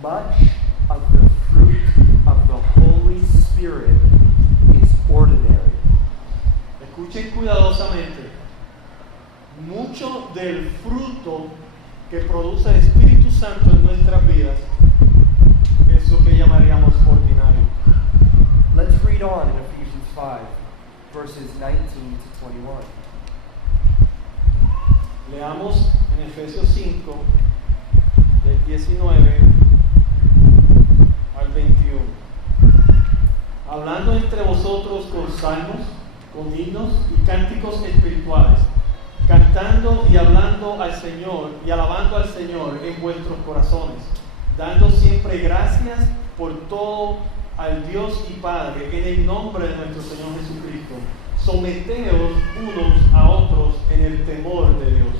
Much of the fruit of the Holy Spirit is ordinary. Escuchen cuidadosamente. Mucho del fruto que produce el Espíritu Santo en nuestras vidas es lo que llamaríamos ordinario. Let's read on in Ephesians 5, verses 19 to 21. Leamos en Efesios 5, del 19 al 21. Hablando entre vosotros con salmos, con himnos y cánticos espirituales, cantando y hablando al Señor y alabando al Señor en vuestros corazones, dando siempre gracias por todo al Dios y Padre en el nombre de nuestro Señor Jesucristo. Someteos unos a otros en el temor de Dios.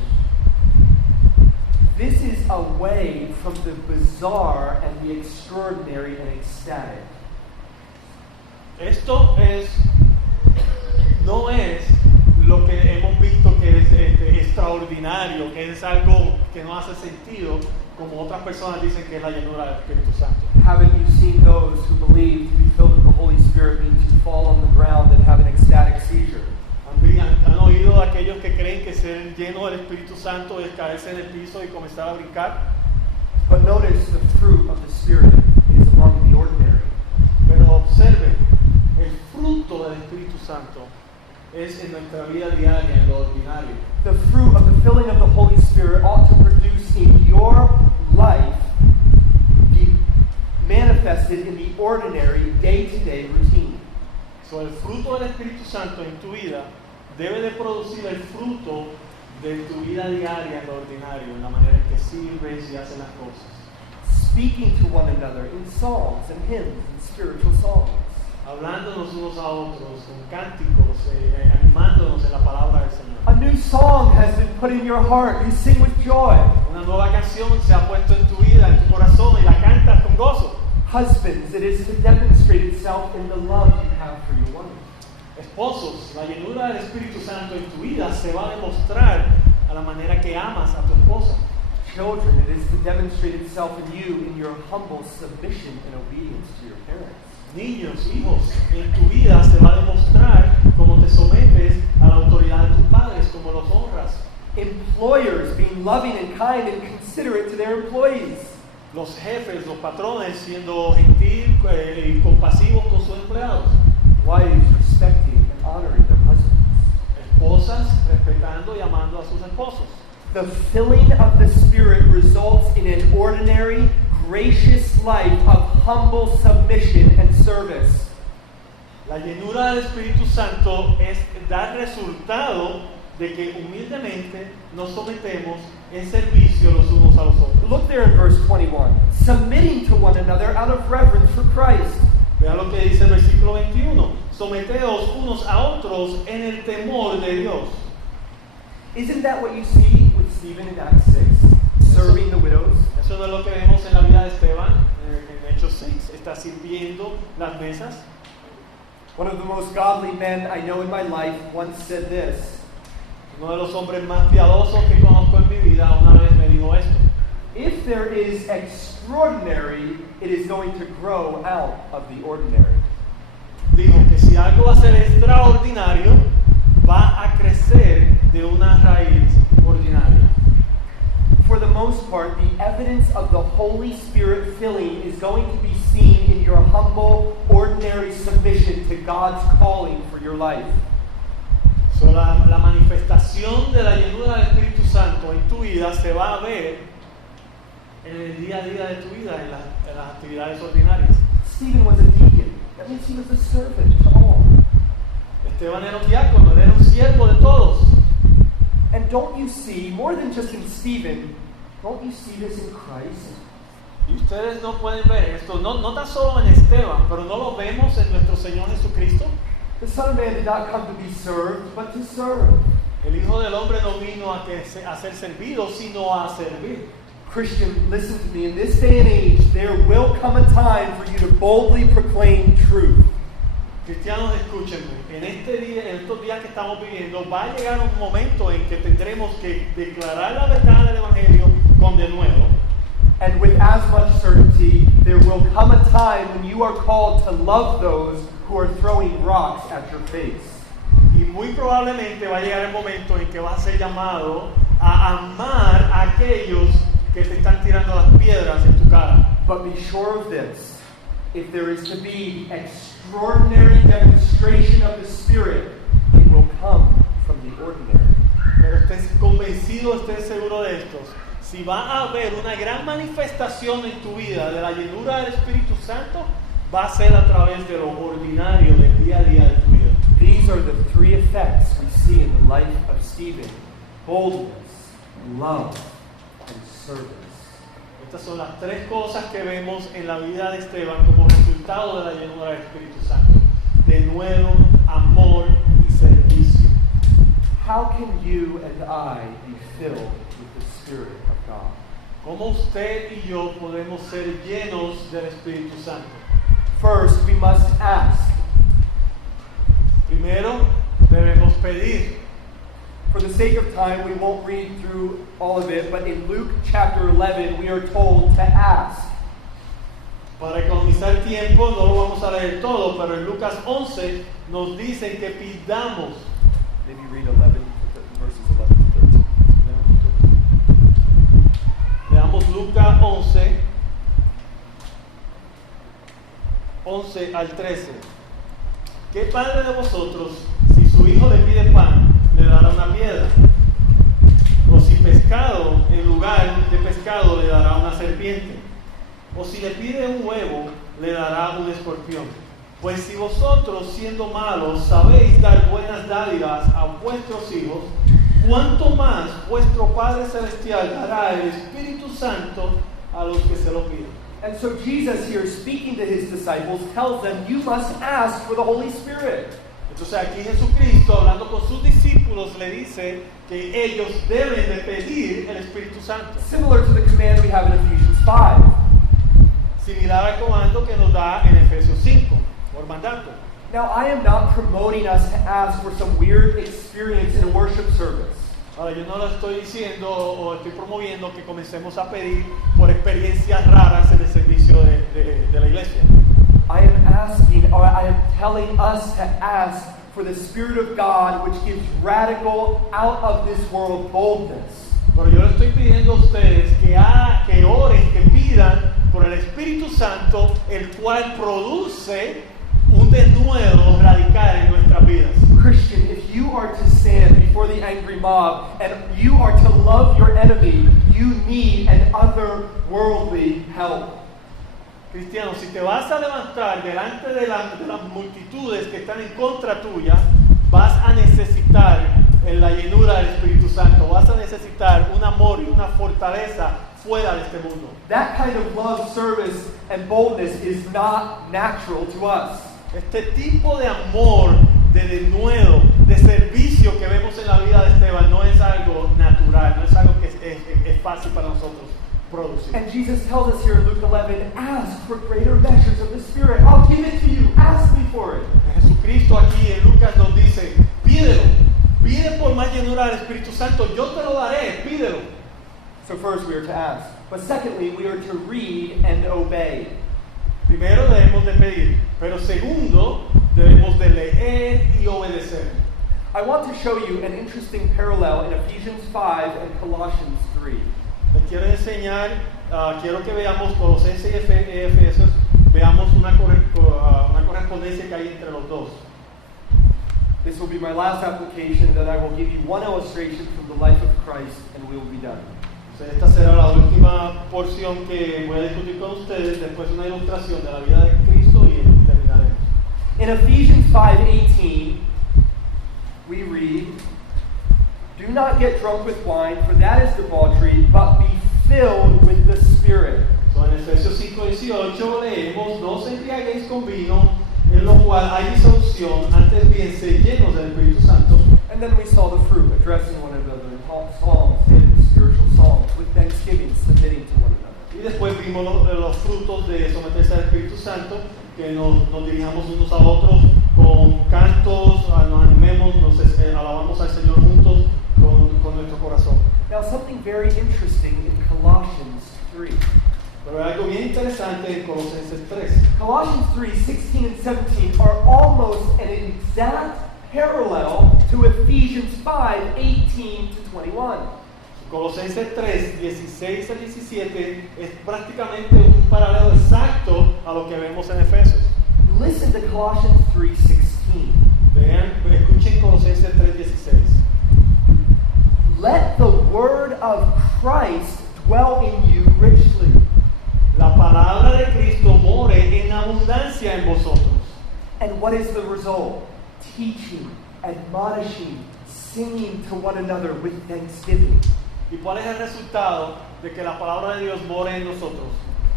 This is away from the bizarre and the extraordinary and ecstatic. Esto no es lo que hemos visto que es extraordinario, que es algo que no hace sentido, como otras personas dicen que es la llenura del Espíritu Santo. Haven't you seen those who believe to be filled with the Holy Spirit means to fall on the ground and have an ecstatic seizure? ¿Han oído de aquellos que creen que ser lleno del Espíritu Santo es caerse en el piso y comenzar a brincar? But notice the fruit of the Spirit is among the ordinary. Pero observen, el fruto del Espíritu Santo es en nuestra vida diaria, en lo ordinario. The fruit of the filling of the Holy Spirit ought to produce in your life, be manifested in the ordinary, day-to-day routine. So, el fruto del Espíritu Santo en tu vida debe de producir el fruto de tu vida diaria en lo ordinario, en la manera en que sirves y haces las cosas. Speaking to one another in psalms and hymns and spiritual songs. Hablándonos unos a otros con cánticos, animándonos en la palabra del Señor. A new song has been put in your heart. You sing with joy. Una nueva canción se ha puesto en tu vida, en tu corazón, y la cantas con gozo. Husbands, it is to demonstrate itself in the love you have for your wife. Esposos, la llenura del Espíritu Santo en tu vida se va a demostrar a la manera que amas a tu esposa. Children, it is to demonstrate itself in you in your humble submission and obedience to your parents. Niños, hijos, en tu vida se va a demostrar cómo te sometes a la autoridad de tus padres, cómo los honras. Employers being loving and kind and considerate to their employees. Los jefes, los patrones siendo gentil y compasivos con sus empleados. Wives respecting and honoring their husbands. Esposas respetando y amando a sus esposos. The filling of the Spirit results in an ordinary, gracious life of humble submission and service. La llenura del Espíritu Santo es dar resultado de que humildemente nos sometemos en servicio los unos a los otros. Look there in verse 21. Submitting to one another out of reverence for Christ. Vean lo que dice el versículo 21. Someteos unos a otros en el temor de Dios. Isn't that what you see with Stephen in Acts 6? Serving the widows? Eso no es lo que vemos en la vida de Esteban, en Hechos 6. Está sirviendo las mesas. One of the most godly men I know in my life once said this. Uno de los hombres más piadosos que conozco en mi vida una vez me dijo esto. If there is extraordinary, it is going to grow out of the ordinary. Dijo que si algo va a ser extraordinario, va a crecer de una raíz ordinaria. For the most part, the evidence of the Holy Spirit filling is going to be seen in your humble, ordinary submission to God's calling for your life. So, la manifestación de la llenura del Espíritu Santo en tu vida se va a ver en el día a día de tu vida, en las actividades ordinarias. Stephen was a deacon. That means he was a servant to all. Esteban era un diácono, él era un siervo de todos. And don't you see, more than just in Stephen, don't you see this in Christ? Y ustedes no pueden ver esto, no tan solo en Esteban, pero no lo vemos en nuestro Señor Jesucristo. The Son of Man did not come to be served, but to serve. El Hijo del Hombre no vino a ser servido, sino a servir. Christian, listen to me. In this day and age, there will come a time for you to boldly proclaim truth. Cristianos, escúchenme. En estos días que estamos viviendo, va a llegar un momento en que tendremos que declarar la verdad del Evangelio con denuedo. And with as much certainty, there will come a time when you are called to love those who are throwing rocks at your face. Y muy probablemente va a llegar el momento en que vas a ser llamado a amar a aquellos que te están tirando las piedras en tu cara. But be sure of this. If there is to be the extraordinary demonstration of the Spirit, it will come from the ordinary. Pero estés convencido, estés seguro de esto. Si va a haber una gran manifestación en tu vida de la llenura del Espíritu Santo, va a ser a través de lo ordinario del día a día de tu vida. These are the three effects we see in the life of Stephen. boldness, love, and service. Estas son las tres cosas que vemos en la vida de Esteban como resultado de la llenura del Espíritu Santo. De nuevo, amor y servicio. How can you and I be filled with the Spirit of God? ¿Cómo usted y yo podemos ser llenos del Espíritu Santo? First, we must ask. Primero, debemos pedir. For the sake of time, we won't read through all of it, but in Luke chapter 11, we are told to ask. Para economizar tiempo, no lo vamos a leer todo, pero en Lucas 11 nos dicen que pidamos. Maybe read 11, verses 11 to 13. Leamos Lucas 11, 11 al 13. ¿Qué padre de vosotros, si su hijo le pide pan, le dará una piedra? O si pescado, en lugar de pescado, le dará una serpiente? O si le pide un huevo, le dará un escorpión. Pues si vosotros, siendo malos, sabéis dar buenas dádivas a vuestros hijos, ¿cuánto más vuestro Padre Celestial dará el Espíritu Santo a los que se lo piden? And so Jesus here, speaking to his disciples, tells them, you must ask for the Holy Spirit. Entonces aquí Jesucristo, hablando con sus discípulos, le dice que ellos deben de pedir el Espíritu Santo. Similar to the command we have in Ephesians 5. Similar al comando que nos da en Efesios 5, por mandato. Now, I am not promoting us to ask for some weird experience in a worship service. Ahora, yo no lo estoy diciendo o estoy promoviendo que comencemos a pedir por experiencias raras en el servicio de la iglesia. I am asking, or I am telling us to ask for the Spirit of God, which gives radical, out of this world boldness. Pero yo le estoy pidiendo a ustedes que oren, que pidan por el Espíritu Santo, el cual produce un denuedo radical en nuestras vidas. Christian, if you are to stand before the angry mob and you are to love your enemy, you need an otherworldly help. Cristiano, si te vas a levantar delante de las multitudes que están en contra tuya, vas a necesitar en la llenura del Espíritu Santo, vas a necesitar un amor y una fortaleza fuera de este mundo. That kind of love, service, and boldness is not natural to us. Este tipo de amor, de denuedo, de servicio que vemos en la vida de Esteban no es algo natural, no es algo que es fácil para nosotros producir. And Jesus tells us here in Luke 11, ask for greater measures of the Spirit. I'll give it to you. Ask me for it. Jesucristo aquí en Lucas nos dice, pídelo, pide por más llenura del Espíritu Santo, yo te lo daré, pídelo. So first we are to ask. But secondly, we are to read and obey. Primero debemos de pedir, pero segundo debemos de leer y obedecer. I want to show you an interesting parallel in Ephesians 5 and Colossians 3. Les quiero enseñar, quiero que veamos Colosenses y Efesios, veamos una correspondencia que hay entre los dos. This will be my last application, then I will give you one illustration from the life of Christ and we will be done. Esta será la última porción que voy a discutir con ustedes, después una ilustración de la vida de Cristo y terminaremos. In Ephesians 5:18, we read, do not get drunk with wine, for that is debauchery, but be filled with the Spirit. So, en Efesios 5:18 leemos, no os embriaguéis con vino, en lo cual hay disolución, antes bien sed llenos del Espíritu Santo. And then we saw the fruit, addressing one another in psalms, hymns, spiritual songs, with thanksgiving, submitting to one another. Y después vimos los frutos de someterse al Espíritu Santo, que nos dirijamos unos a otros con cantos, nos animemos, alabamos al Señor juntos con nuestro corazón. Now, something very interesting in Colossians 3. Pero hay algo bien interesante en Colosenses 3. Colossians 3:16 and 17 are almost an exact parallel to Ephesians 5:18 to 21. Colosenses 3, 16 al 17 es prácticamente un paralelo exacto a lo que vemos en Efesios. Listen to Colossians 3:16. Vean, escuchen Colosenses 3, 16. Let the word of Christ dwell in you richly. La palabra de Cristo more en abundancia en vosotros. And what is the result? Teaching, admonishing, singing to one another with thanksgiving. ¿Y cuál es el resultado de que la palabra de Dios more en nosotros?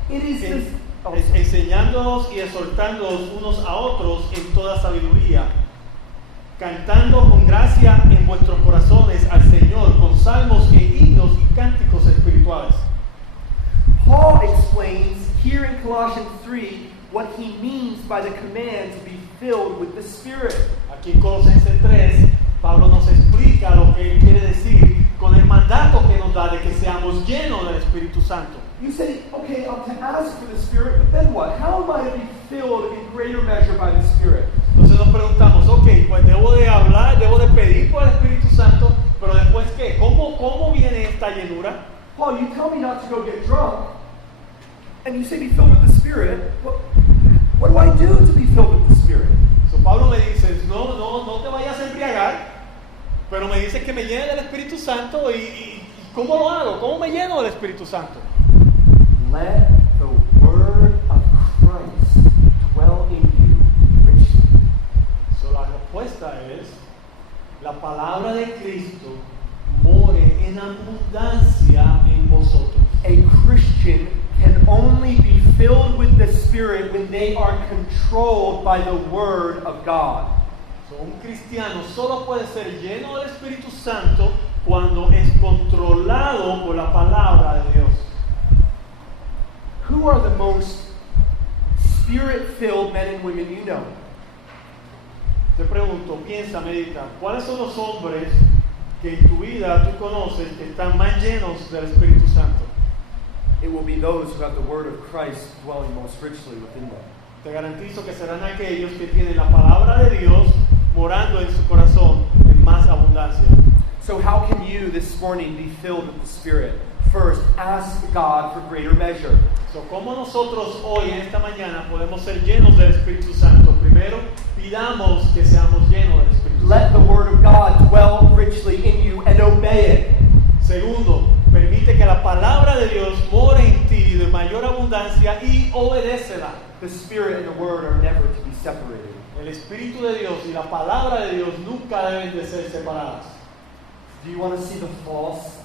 It is this. Enseñándonos y exhortándonos unos a otros en toda sabiduría, cantando con gracia en vuestros corazones al Señor con salmos e himnos y cánticos espirituales. Paul explains here in Colossians 3 what he means by the command to be filled with the Spirit. Aquí en Colosenses 3, Pablo nos explica lo que él quiere decir con el mandato que nos da de que seamos llenos del Espíritu Santo. You say, okay, I'm to ask for the Spirit, but then what? How am I to be filled in greater measure by the Spirit? Entonces nos preguntamos, ok, pues debo de hablar, debo de pedir por el Espíritu Santo, pero después ¿qué? ¿Cómo viene esta llenura? Paul, you tell me not to go get drunk, and you say be filled with the Spirit. What do I do to be filled with the Spirit? So Pablo me dice, no te vayas a embriagar, pero me dice que me llene del Espíritu Santo y ¿cómo lo hago? ¿Cómo me lleno del Espíritu Santo? Let the word of Christ dwell in you richly. So la respuesta es, la palabra de Cristo more en abundancia en vosotros. A Christian can only be filled with the Spirit when they are controlled by the Word of God. So, un cristiano solo puede ser lleno del Espíritu Santo cuando es controlado por la palabra de Dios. Who are the most Spirit-filled men and women you know? Te pregunto, piensa, medita, ¿cuáles son los hombres que en tu vida tú conoces que están más llenos del Espíritu Santo? It will be those who have the Word of Christ dwelling most richly within them. Te garantizo que serán aquellos que tienen la palabra de Dios morando en su corazón en más abundancia. So how can you this morning be filled with the Spirit? First, ask God for greater measure. So, ¿cómo nosotros hoy, en esta mañana, podemos ser llenos del Espíritu Santo? Primero, pidamos que seamos llenos del Espíritu Let the Santo. Word of God dwell richly in you and obey it. Segundo, permite que la palabra de Dios more en ti de mayor abundancia y obedécela. The Spirit and the Word are never to be separated. El Espíritu de Dios y la palabra de Dios nunca deben de ser separadas. Do you want to see the false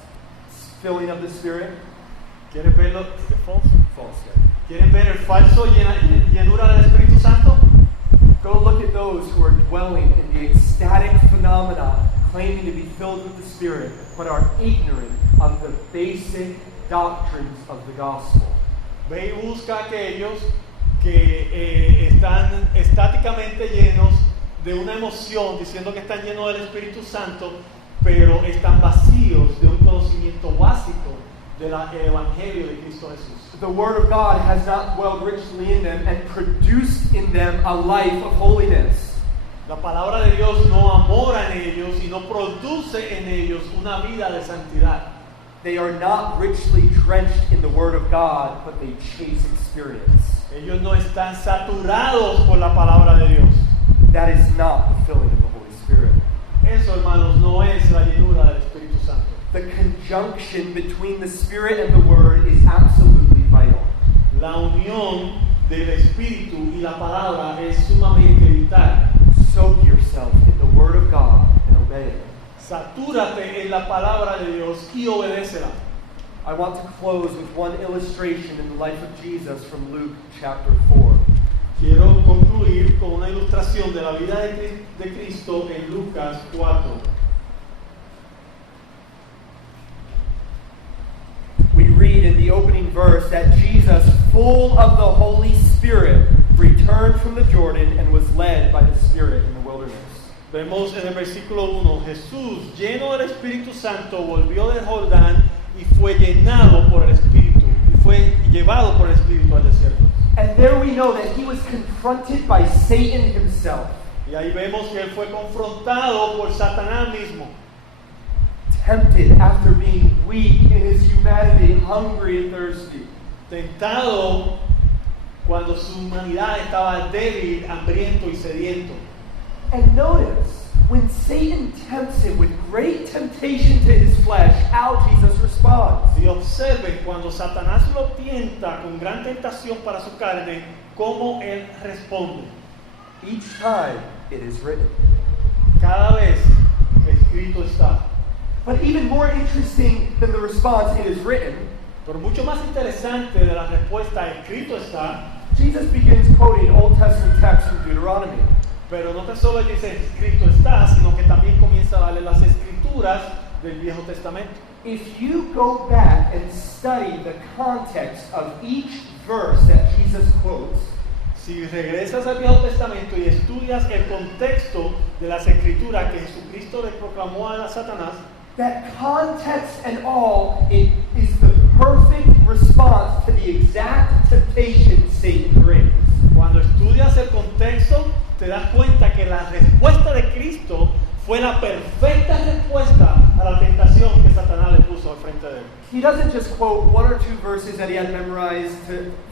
filling of the Spirit? ¿Quieren verlo? False, yeah. ¿Quieren ver el falso llenura del Espíritu Santo? Go look at those who are dwelling in the ecstatic phenomena, claiming to be filled with the Spirit, but are ignorant of the basic doctrines of the gospel. Ve y busca a aquellos que están estáticamente llenos de una emoción, diciendo que están llenos del Espíritu Santo, pero están vacíos de un conocimiento básico del Evangelio de Cristo Jesús. The Word of God has not dwelled richly in them and produced in them a life of holiness. La palabra de Dios no amora en ellos y no produce en ellos una vida de santidad. They are not richly drenched in the Word of God, but they chase experience. Ellos no están saturados por la palabra de Dios. That is not the filling of the Holy Spirit. Eso, hermanos, no es la llenura del Espíritu Santo. The conjunction between the Spirit and the Word is absolutely vital. La unión del Espíritu y la palabra es sumamente vital. Soak yourself in the Word of God and obey it. Satúrate en la palabra de Dios y obedécela. I want to close with one illustration in the life of Jesus from Luke chapter 4. Quiero concluir con una ilustración de la vida de Cristo en Lucas 4. We read in the opening verse that Jesus, full of the Holy Spirit, returned from the Jordan and was led by the Spirit in the wilderness. Vemos en el versículo 1, Jesús, lleno del Espíritu Santo, volvió del Jordán y fue llenado por el Espíritu, y fue llevado por el Espíritu al desierto. And there we know that he was confronted by Satan himself, Y ahí vemos que él fue confrontado por Satanás mismo, tempted after being weak in his humanity, hungry and thirsty. tentado cuando su humanidad estaba débil, hambriento y sediento. And notice, when Satan tempts him with great temptation to his flesh, how Jesus responds. Y observen cuando Satanás lo tienta con gran tentación para su carne, cómo él responde. Each time it is written. cada vez escrito está. But even more interesting than the response, it is written, Pero mucho más interesante de la respuesta escrito está, Jesus begins quoting Old Testament texts from Deuteronomy. pero no tan solo dice escrito está, sino que también comienza a darle las escrituras del Viejo Testamento. If you go back and study the context of each verse that Jesus quotes, Si regresas al Viejo Testamento y estudias el contexto de las escrituras que Jesucristo le proclamó a Satanás, that context and all, it is the perfect response to the exact temptation Satan brings. cuando estudias el contexto, te das cuenta que la respuesta de Cristo fue la perfecta respuesta a la tentación que Satanás le puso al frente de él. He doesn't just quote one or two verses that he had memorized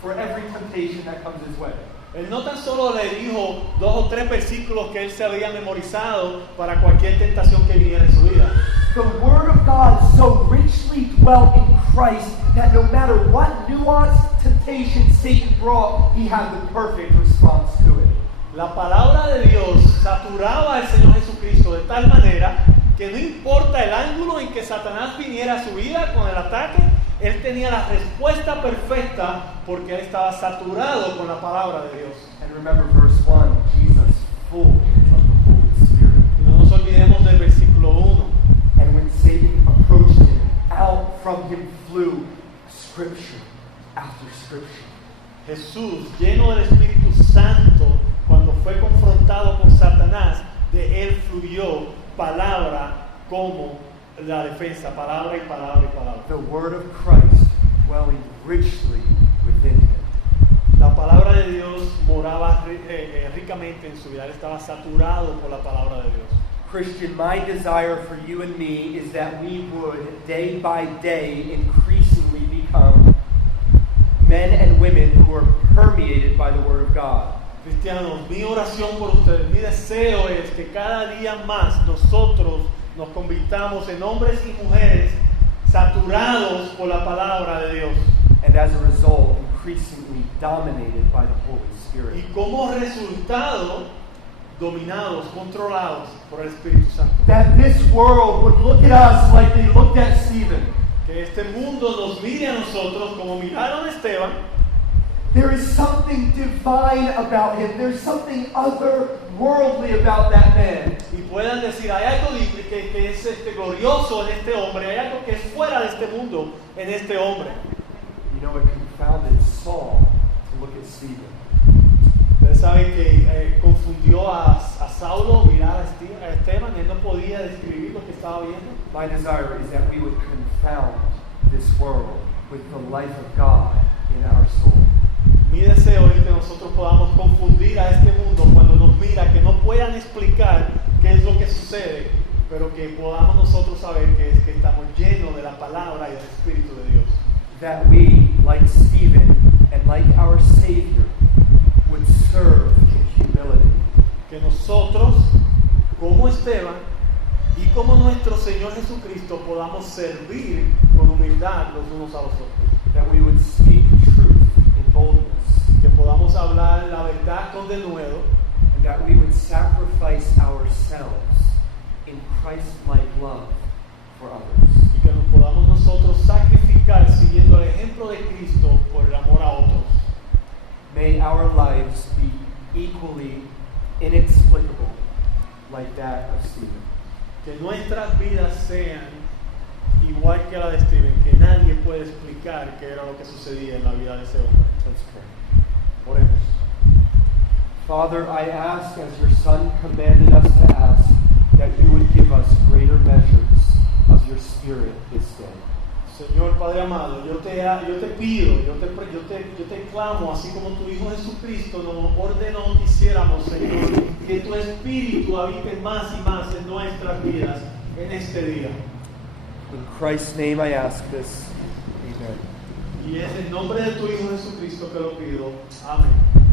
for every temptation that comes his way. Él no tan solo le dijo 2 o 3 versículos que él se había memorizado para cualquier tentación que viniera en su vida. The Word of God so richly dwelt in Christ that no matter what nuanced temptation Satan brought, he had the perfect response to it. La palabra de Dios saturaba al Señor Jesucristo de tal manera que no importa el ángulo en que Satanás viniera a su vida con el ataque, él tenía la respuesta perfecta porque él estaba saturado con la palabra de Dios. And remember verse 1, Jesus full of the Holy Spirit. Y no nos olvidemos del versículo 1. And when Satan approached him, out from him flew scripture after scripture. Jesús, lleno del Espíritu Santo, cuando fue confrontado por Satanás, de él fluyó palabra como la defensa, palabra y palabra y palabra. The word of Christ dwelling richly within him. La palabra de Dios moraba ricamente en su vida, él estaba saturado por la palabra de Dios. Christian, my desire for you and me is that we would, day by day, increasingly become men and women who are permeated by the Word of God. Cristianos, mi oración por ustedes, mi deseo es que cada día más nosotros nos convirtamos en hombres y mujeres saturados por la palabra de Dios. And as a result, increasingly dominated by the Holy Spirit. Y como resultado, dominados, controlados por el Espíritu Santo. That this world would look at us like they looked at Stephen. Que este mundo nos mire a nosotros como miraron a Esteban. There is something divine about him. There's something otherworldly about that man. Y puedan decir, hay algo que es glorioso en este hombre, hay algo que es fuera de este mundo en este hombre. You know, it confounded Saul to look at Stephen. Ustedes saben que confundió a Saulo mirar a Esteban, él no podía describir lo que estaba viendo. My desire is that we would confound this world with the life of God in our soul. Mi deseo es que nosotros podamos confundir a este mundo cuando nos mira, que no puedan explicar qué es lo que sucede, pero que podamos nosotros saber que es que estamos llenos de la palabra y del Espíritu de Dios. That we, like Stephen and like our Savior, would serve in humility. Que nosotros, como Esteban y como nuestro Señor Jesucristo, podamos servir con humildad los unos a los otros. That we would speak truth in boldness. Que podamos hablar la verdad con denuedo. And that we would sacrifice ourselves in Christ-like love for others. Y que nos podamos nosotros sacrificar siguiendo el ejemplo de Cristo por el amor a otros. May our lives be equally inexplicable like that of Stephen. Que nuestras vidas sean igual que la de Stephen, que nadie puede explicar qué era lo que sucedía en la vida de ese hombre. Let's pray. Oremos. Father, I ask, as your Son commanded us to ask, that you would give us greater measures of your Spirit this day. Señor Padre amado, yo te pido, yo te clamo, así como tu Hijo Jesucristo nos ordenó que hiciéramos, Señor, que tu Espíritu habite más y más en nuestras vidas en este día. In Christ's name I ask this. Amen. Y es en nombre de tu Hijo Jesucristo que lo pido. Amén.